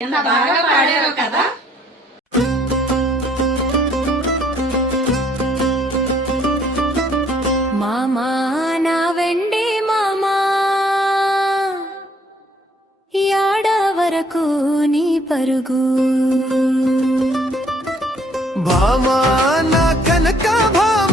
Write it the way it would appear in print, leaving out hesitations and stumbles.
ఎంత బాగా పాడారో కదా. మామా నా వెండి మామా యాడ వరకు నీ పరుగు భామా నా కనక భామ